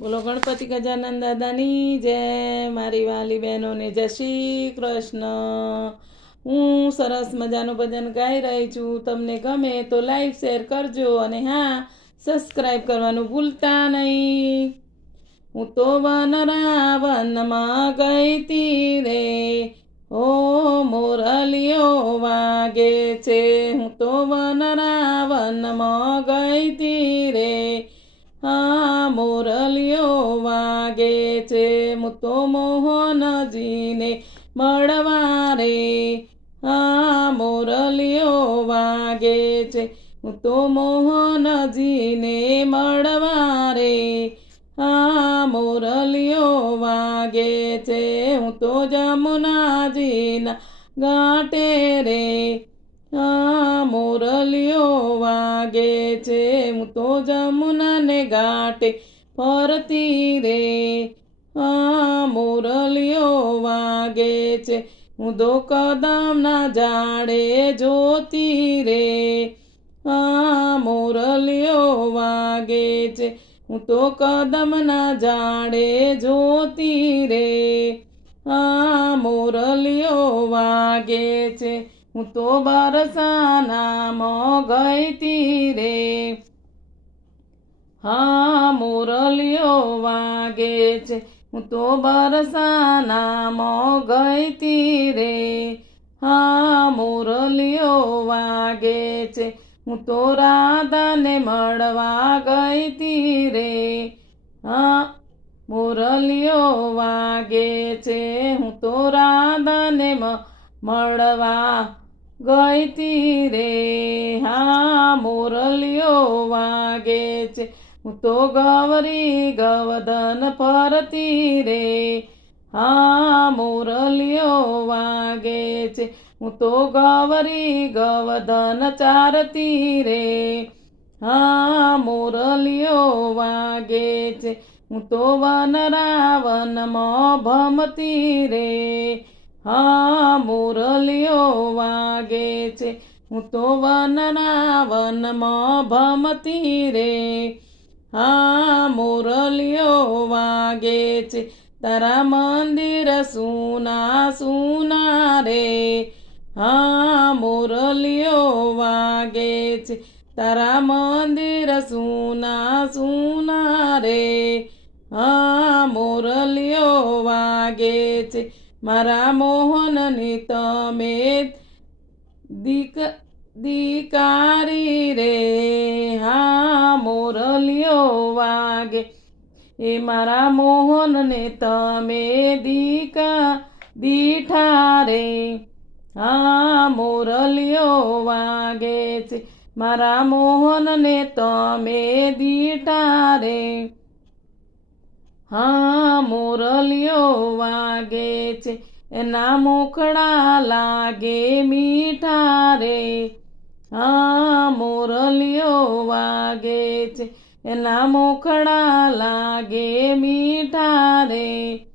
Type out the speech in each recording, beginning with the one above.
બોલો, ગણપતિ ગજાનંદ દાદાની જય, મારી વાલી બહેનોને જય શ્રી કૃષ્ણ. હું સરસ મજાનું ભજન ગાઈ રહી છું. તમને ગમે તો લાઈક, શેર કરજો અને હા સબસ્ક્રાઈબ કરવાનું ભૂલતા નહીં. હું તો વનરાવનમાં ગઈ તી રે. ઓ મોરલીઓ વાગે છે. હું તો વનરાવનમાં ગઈ તી રે. હા વાગે છે મુતો મોહનજીને મળવા રે. હા, મોરલીઓ વાગે છે મુતો મોહનજીને મળવા રે. હા મોરલિયો વાગે છે, હું તો જમુનાજીના ગાંટે રે. હા મોરલિયો વાગે છે, હું તો જમુનાને ઘાટે ફરતી રે હા મોરલિયો વાગે છે. હું દો કદમના જાડે જોતી રે હા મોરલિયો વાગે છે. હું તો કદમના જાડે જોતી રે હા મોરલિયો વાગે છે. હું તો બરસાના ગઈ તી રે હા મોરલિયો વાગે છે. હું તો બરસાનામાં ગઈ તી રે. હા મોરલિયો વાગે છે. હું તો રાધાને મળવા ગઈ તી રે. હા મોરલિયો વાગે છે. હું તો રાધાને મળવા ગઈ તી રે. હા મોરલિયો વાગે છે. હું તો ગવરી ગવદન ફરતી રે. હા, મુરલીઓ વાગે છે. હું તો ગવરી ગવદન ચારતી રે. હા, મુરલીઓ વાગે છે. હું તો વનરાવનમાં ભમતી રે. હા, મુરલીઓ વાગે છે. હું તો વનરાવનમાં ભમતી રે. હા, મુરલીઓ વાગે છે. તારા મંદિર સુના સુના રે. હા, મુરલીઓ વાગે છે. તારા મંદિર સુના સુના રે. હા, મુરલીઓ વાગે છે. મારા મોહનની તમે દીક દીકારી રે. એ મારા મોહનને તમે દીકા દીઠા રે. હા, મોરલિયો વાગે છે. મારા મોહનને તમે દીઠા રે. હા, મોરલિયો વાગે છે. એના મોખડા લાગે મીઠા રે. હા, મોરલિયો વાગે છે. એના મોખણા લાગે મીઠા રે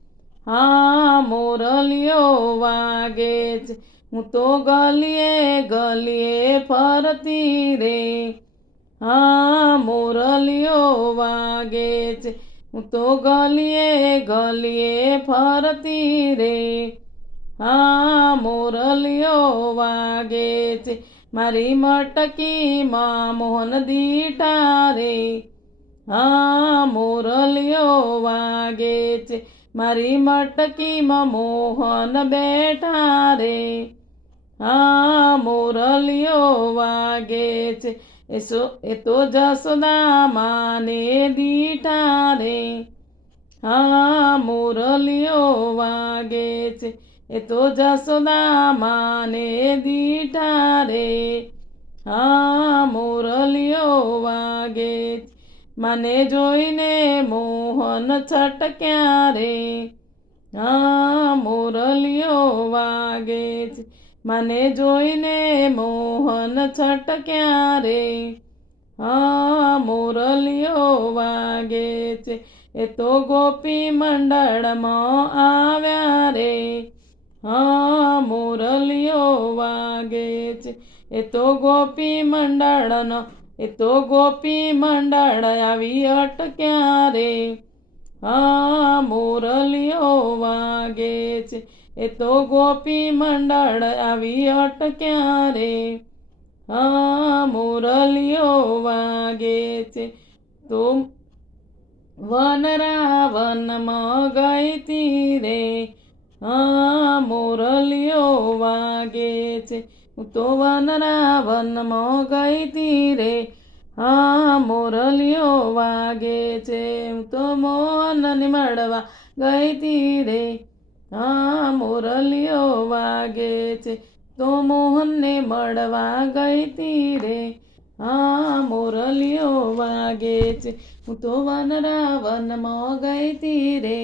હા મોરલિયો વાગે છે હું તો ગલીએ ગલીએ ફરતી રે. હા મોરલિયો વાગે છે હું તો ગલીએ ગલીએ ફરતી રે. હા મોરલિયો વાગે છે મારી મટકીમાં મોહન દીટા રે. હા મોરલિયો વાગે છે. મારી મટકીમાં મોહન બેઠા રે. હા મોરલિયો વાગે છે. એસો એ તો જસોદા માને દીઠા રે. હા મુરલીઓ વાગે છે. એ તો જસોદા માને દીઠા રે. હા મુરલીઓ વાગે છે. મને જોઈને મોહન છટક્યા રે. હા, મોરલિયો વાગે છે. મને જોઈને મોહન છટક્યા રે. હા, મોરલિયો વાગે છે. એ તો ગોપી મંડળમાં આવ્યા રે. હા, મોરલિયો વાગે છે. એ તો ગોપી મંડળનો એ તો ગોપી મંડળ આવી અટક્યા રે હા, મોરલીઓ વાગે છે. એ તો ગોપી મંડળ આવી અટક્યા રે હા, મોરલીઓ વાગે છે. તો વનરાવનમાં ગઈ તી રે. હા, મોરલીઓ વાગે છે. તો વનરાવનમાં ગઈ તી રે હા મોરલીઓ વાગે છે હું તો મોહનને મળવા ગઈ તી રે હા મોરલીઓ વાગે છે તો મોહનને મળવા ગઈ તી રે હા મોરલીઓ વાગે છે હું તો વનરાવનમાં ગઈ તી રે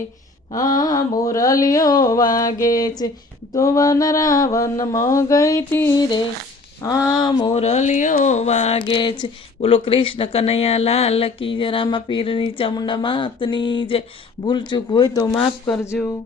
હા મોરલીઓ વાગે છે. તો વનરાવનમાં ગઈ તી રે. હા મોરલીઓ વાગે છે. બોલો કૃષ્ણ કનૈયા લાલ કી રામા પીરની ચામુંડા માતની જે ભૂલ ચૂક હોય તો માફ કરજો.